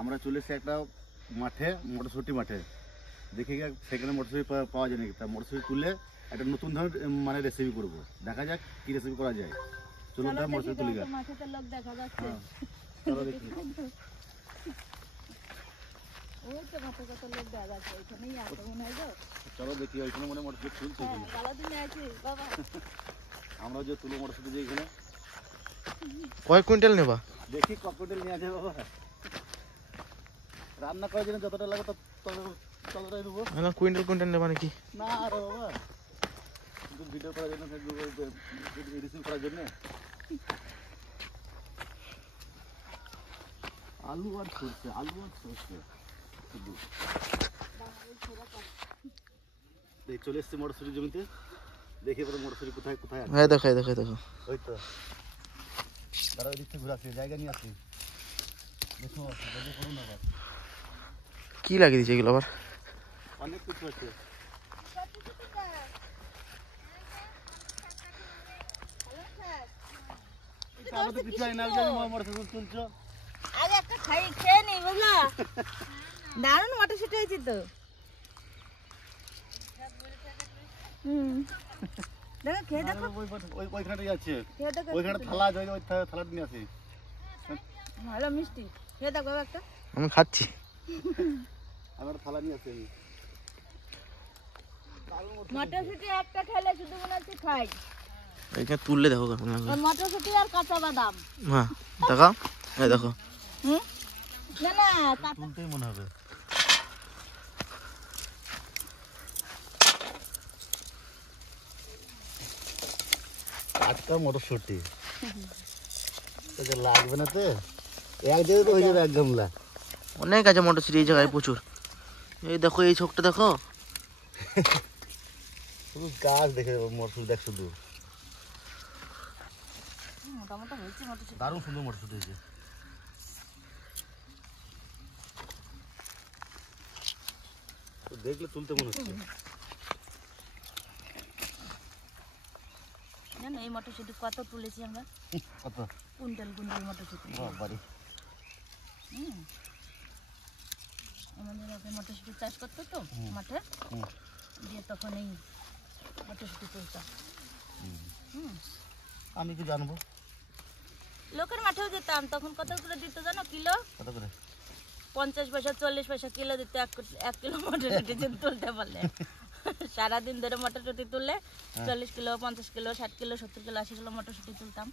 আমরা চলে এসেছি একটা মাঠে, মটরশুঁটি মাঠে। দেখি সেখানে মটরশুঁটি পাওয়া যায় নাকি। তা মটরশুঁটি তুলে একটা নতুন ধরনের মানে রেসিপি করবো, দেখা যাক কি রেসিপি করা যায়। চলুন তাই মটরশুঁটি তুলি গা। চলো দেখি। চলো দেখি ওইখানে মনে মটরশুঁটি তুলছে। আমরা যে তুলো মটরশুঁটি যে এখানে কয় কুইন্টাল নেবা? দেখি ক কুইন্টাল নিয়ে যাবে বাবা। রান্না করার জন্য যতটা লাগে ততটাই নেবো। না কুইন্টাল কুইন্টাল নেবা নাকি? না আরে বাবা, শুধু ভিডিও করার জন্য, রিসিভ করার জন্য। আলু আর সরষে, আলু আর সরষে শুধু। চলে এসছি মটরশুঁটি জমিতে, দেখি এবার মটরশুঁটি কোথায় কোথায় আছে। দেখো দেখো দেখো, ওই তো তারা ওই দিক থেকে ঘুরে আসি, জায়গা নিয়ে আসি। দেখো করুন আবার কি লাগিয়ে দিচ্ছে এগুলো আবার? অনেক কিছু আছে। কিছু হয় না, মটরশুঁটি তুলছো। আগে একটা খাই খেয়ে নি, বুঝলা? দারুণ মটরশুঁটি হয়েছে তো। দেখো খেয়ে দেখো। ওইখানটাই আছে, ওইখানে থালা আছে, ওই থালাটা নিয়ে আসি। ভালো মিষ্টি, খেয়ে দেখো একটা। আমি খাচ্ছি। আমার থালা নিয়ে আসি। মটরশুঁটি একটা খেলে শুধু মনে হচ্ছে খাই। এইখানে তুললে দেখো মটরশুঁটি আর কাঁচা বাদাম। হ্যাঁ দেখাও, এই দেখো। না না তুলতেই মনে হবে। টাটকা মটরশুঁটি লাগবে না তো, এক জায়গায় তো হয়ে যাবে এক গামলা। অনেক আছে মটরশুঁটি এই জায়গায় প্রচুর। এই দেখো এই ছোকটা দেখো, শুধু গাছ দেখে মটরশুঁটি দেখ শুধু। মোটামুটি হয়েছে মটরশুঁটি, দারুণ সুন্দর মটরশুঁটি হয়েছে। দেখলে তুলতে মনে হচ্ছে। জানো এই মটরশুঁটি কত তুলেছি আমরা? কত? কুইন্টাল কুইন্টাল মটরশুঁটি। বাবারে। আমাদের আগে মটরশুঁটি চাষ করতো তো মাঠে, দিয়ে তখন এই মটরশুঁটি তুলতাম। আমি কি জানবো? লোকের মাঠেও যেতাম, তখন কত করে দিত জানো কিলো? কত করে? 50 পয়সা 40 পয়সা কিলো দিত এক কিলো মটরশুঁটি যদি তুলতে পারলে। সারাদিন ধরে মটরশুঁটি তুললে 40 kilo 50 kilo 60 kilo 70 kilo 80 kilo মটরশুঁটি তুলতাম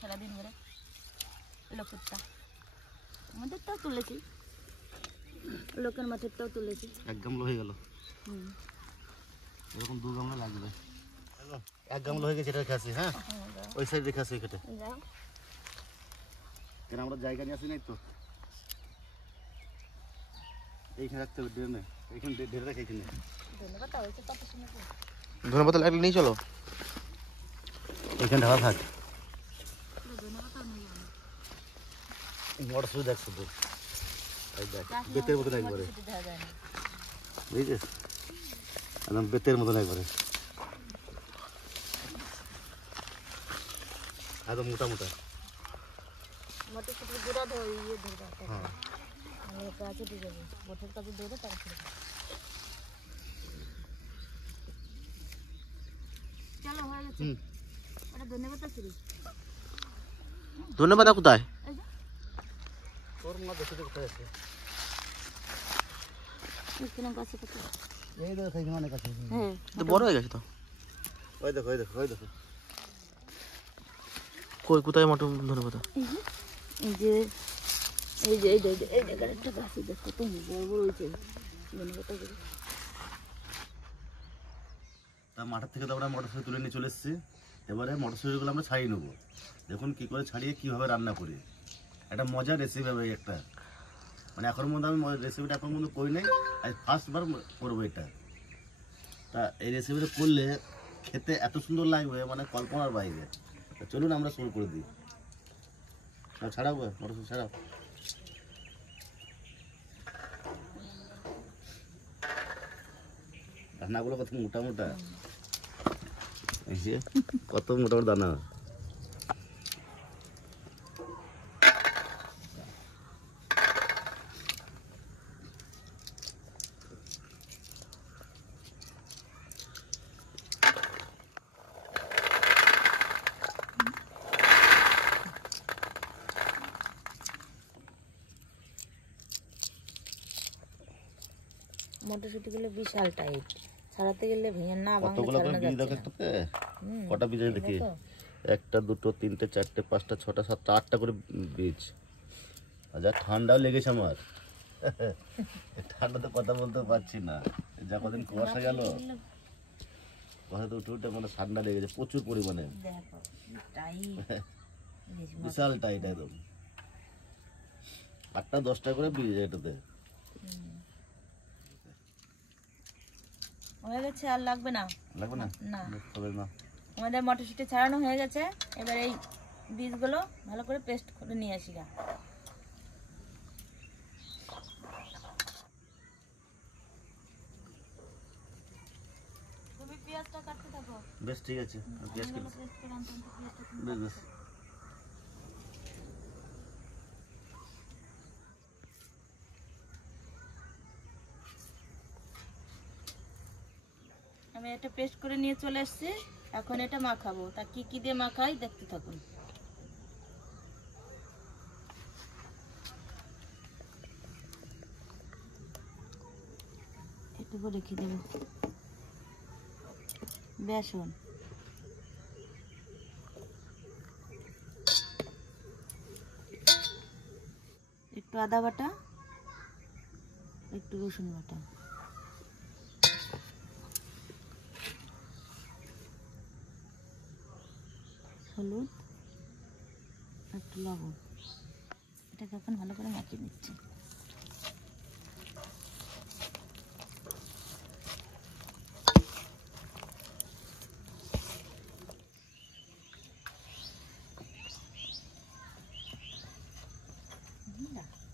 সারাদিন ধরে। লোকেরটা আমাদের তাও তুলেছি, লোকের মাঠের তাও তুলেছি। এক গামলা হয়ে গেল, এরকম 2 গামলা লাগবে। এক গামলা হয়ে গেছে, এটা রেখে আসি। হ্যাঁ ওই সাইড রেখে আসি কেটে, কেন আমরা জায়গা নিয়ে আসি নাই তো। এইখানে রাখতে হবে, ড্রেনে এইখানে ঢেলে রাখে। এইখানে ধন্যবাদ লাগলে নিয়ে চলো, এইখানে ঢালা থাক। মটরশুঁটি দেখ শুধু, বেতের মতন একবারে, বুঝেছিস? একদম বেতের মতন একবারে, একদম মোটা মোটা। মটরশুঁটি গুঁড়া ধরে ইয়ে ধরবে, আমি কাছে দিয়ে যাবো, বোটের কাছে ধরে তারপরে চলো হয়ে গেছে। এটা ধন্যবাদ আছে। ধন্যবাদ কোথায়? তোর মা দেখে কোথায় আছে? এখানে গাছে কত, এই দেখো এখানে অনেক আছে। হ্যাঁ তো বড় হয়ে গেছে তো। ওই দেখো ওই দেখো ওই দেখো। কই কোথায় মটর ধন্যবাদ? এই যে এই যে এই যে এই জায়গার একটা গাছ দেখো, তুমি বড় বড় হয়েছে ধন্যবাদ। তা মাঠের থেকে তো আমরা মটরশুঁটি তুলে নিয়ে চলে এসেছি। এবারে মটরশুঁটিগুলো আমরা ছাড়িয়ে নেবো। দেখুন কী করে ছাড়িয়ে কীভাবে রান্না করি। একটা মজার রেসিপি হবে একটা, মানে এখন মধ্যে আমি রেসিপিটা এখন মধ্যে করি নাই, আজ ফার্স্টবার করবো এটা। তা এই রেসিপিটা করলে খেতে এত সুন্দর লাগবে, মানে কল্পনার বাইরে। চলুন আমরা শুরু করে দিই। ছাড়াবো মটরশুঁটি, ছাড়াও। দানাগুলো কত মোটা মোটা, কত মোটা মোটা দানা। মটরশুঁটিগুলো বিশাল টাইট, ছাড়াতে গেলে ভেঙে না ভাঙলে কতগুলো করে ছাড়ানো বীজ যাচ্ছে দেখো না। একটাতে, কটা বীজ আছে দেখি, দেখো, 1টা 2টো 3টে 4টে 5টা 6টা 7টা 8টা করে বীজ। আর যা ঠান্ডাও লেগেছে আমার, ঠান্ডাতে কথা বলতে পারছি না, যা কদিন কুয়াশা গেল কথাতে উঠে উঠে মানে ঠান্ডা লেগেছে প্রচুর পরিমাণে, দেখো টাইট, বিশাল টাইট একদম। 8টা 10টা করে বীজ এটাতে। হয়ে গেছে, আর লাগবে না। লাগবে না? না, তবে না। আমাদের মটরশুঁটি ছাড়ানো হয়ে গেছে। এবার এই বীজগুলো ভালো করে পেস্ট করে নিয়ে আসি গা। তুমি পেঁয়াজটা কাটতে থাকো। বেশ ঠিক আছে, আমি পেঁয়াজ কেটে পেস্ট করে আনতে আনতে পেঁয়াজটা তুমি বেশ বেশ। আমি এটা পেস্ট করে নিয়ে চলে এসেছি। এখন এটা মাখাবো। তা কি কি দিয়ে মাখাই দেখতে থাকুন। এটুকু রেখে দেব বেসন, একটু আদা বাটা, একটু রসুন বাটা, হলুদ, একটু লবণ। এটাকে এখন ভালো করে মাখিয়ে নিচ্ছি।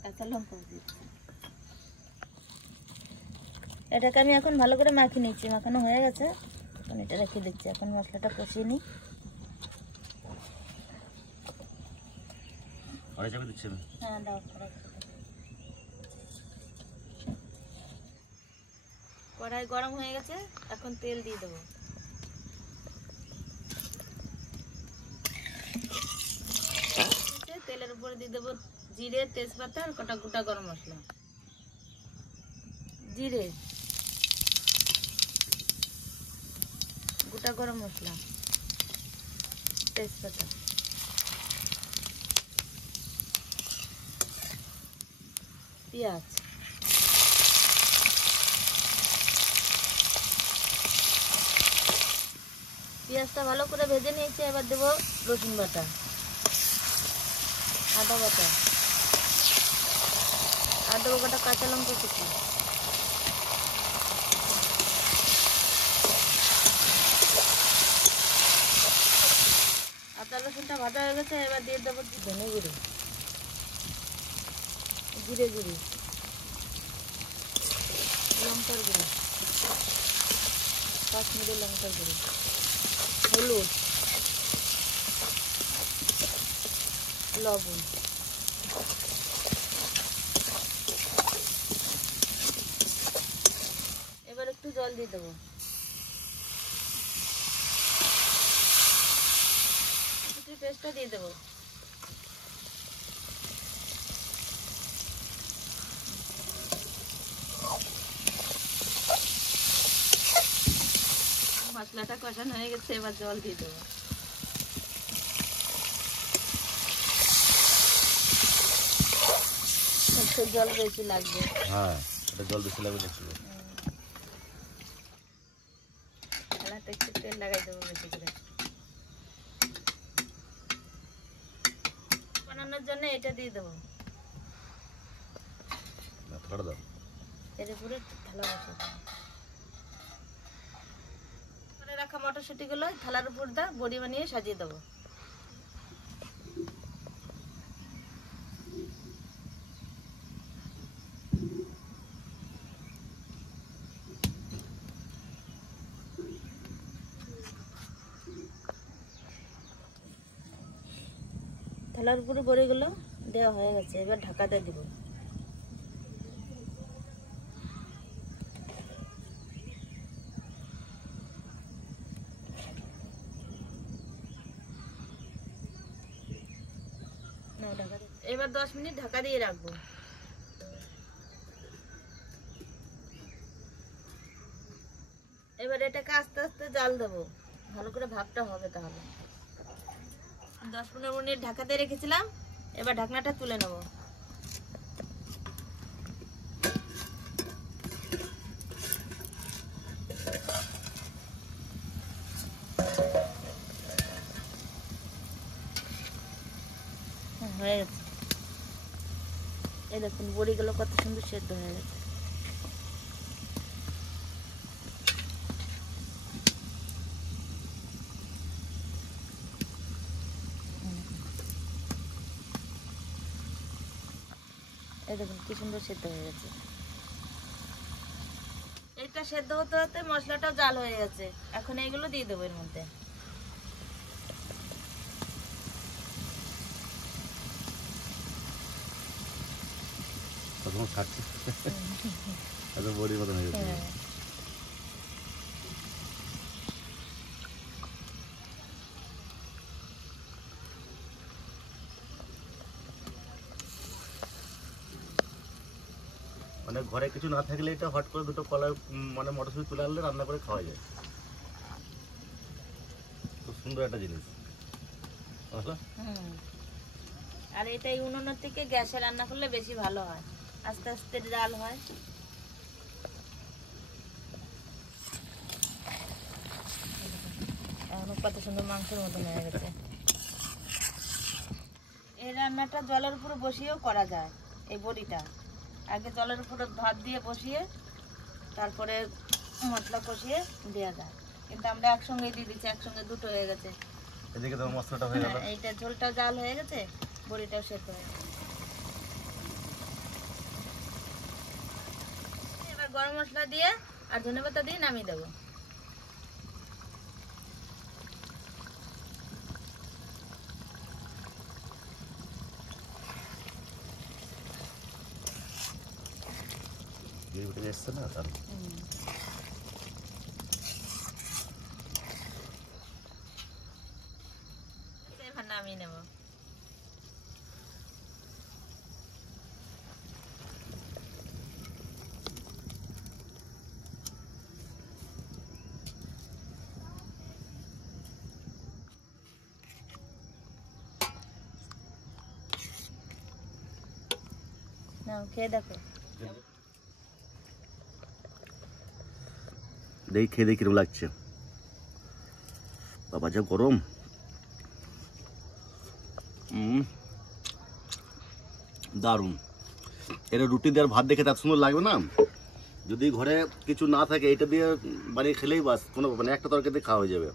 কাঁচা লঙ্কা দিচ্ছি। এটাকে আমি এখন ভালো করে মাখিয়ে নিচ্ছি। মাখানো হয়ে গেছে, এখন এটা রেখে দিচ্ছি। এখন মশলাটা কষিয়ে নিই। আড়াই চামচ দিচ্ছি আমি। হ্যাঁ দাও। কড়াই গরম হয়ে গেছে, এখন তেল দিয়ে দেবো। তেলের উপরে দিয়ে দেবো জিরে, তেজপাতা আর কটা গোটা গরম মশলা। জিরে, গোটা গরম মশলা, তেজপাতা, পেঁয়াজ, পেঁয়াজটা ভালো করে ভেজে নিয়েছি। এবার দেবো রসুন বাটা, আদা বাটা, আর দেবো কটা কাঁচা লঙ্কা কুচি। আদা রসুনটা ভাজা হয়ে গেছে। এবার দিয়ে দেবো ধনে গুঁড়ো, জিরে গুঁড়ি, লঙ্কার গুঁড়ো, কাশ্মীরি লঙ্কার গুঁড়ো, হলুদ, লবণ। এবার একটু জল দিয়ে দেবো। পেস্টটা দিয়ে দেবো। মশলাটা কষানো হয়ে গেছে, এবার জল দিয়ে দেবো। একটু জল বেশি লাগবে। হ্যাঁ, এটা জল বেশি লাগবে দেখছি। থালাতে একটু তেল লাগাই দেবো বেশি করে। বানানোর জন্য এটা দিয়ে দেবো। থালা দাও। এর উপরে থালা বসাবো। করে রাখা মটরশুঁটিগুলো থালার উপর দা বড়ি বানিয়ে সাজিয়ে দেবো। থালার উপরে বড়িগুলো দেওয়া হয়ে গেছে। এবার ঢাকাতে দিব। এবার 10 মিনিট ঢাকা দিয়ে রাখবো। আস্তে জাল দেবো, ভালো করে ভাপটা হবে। তাহলে 10-15 মিনিট ঢাকা দিয়ে রেখেছিলাম, এবার ঢাকনাটা তুলে নেব। হয়ে গেছে। এই দেখুন বড়িগুলো কত সুন্দর সেদ্ধ হয়ে গেছে। এই দেখুন কি সুন্দর সেদ্ধ হয়ে গেছে। এটা সেদ্ধ হতে হতে মশলাটাও জাল হয়ে গেছে। এখন এইগুলো দিয়ে দেবো এর মধ্যে। তখন খাচ্ছি এত বড়ি মতন হয়ে গেছে। মানে ঘরে কিছু না থাকলে এটা হট করে দুটো কলা মানে মটরশুঁটি তুলে আনলে রান্না করে খাওয়া যায়। খুব সুন্দর একটা জিনিস বুঝলা? আর এটাই উনুনের থেকে গ্যাসে রান্না করলে বেশি ভালো হয়, আস্তে আস্তে জাল হয়। এখন কত সুন্দর মাংসের মতন হয়ে গেছে। এই রান্নাটা জলের উপরে বসিয়েও করা যায়। এই বড়িটা আগে জলের উপরে ভাত দিয়ে বসিয়ে তারপরে মশলা কষিয়ে দেওয়া যায়, কিন্তু আমরা একসঙ্গে দিয়ে দিচ্ছি, একসঙ্গে দুটো হয়ে গেছে। এদিকে তো মশলাটা হয়ে গেল। এইটা ঝোলটা জাল হয়ে গেছে, বড়িটাও সেদ্ধ হয়ে গেছে। এবার গরম মশলা দিয়ে আর ধনেপাতা দিয়ে নামিয়ে দেবো। গ্রেভিটা এসছে না তার এবার নামিয়ে নেবো। নাও খেয়ে দেখো। দেখি খেয়ে দেখি কিরকম লাগছে। বাবা যা গরম। দারুণ। এটা রুটি দিয়ে আর ভাত দেখে এত সুন্দর লাগবে না। যদি ঘরে কিছু না থাকে এটা দিয়ে বানিয়ে খেলেই বাস, কোনো ব্যাপার না, একটা তরকারি দিয়ে খাওয়া হয়ে যাবে।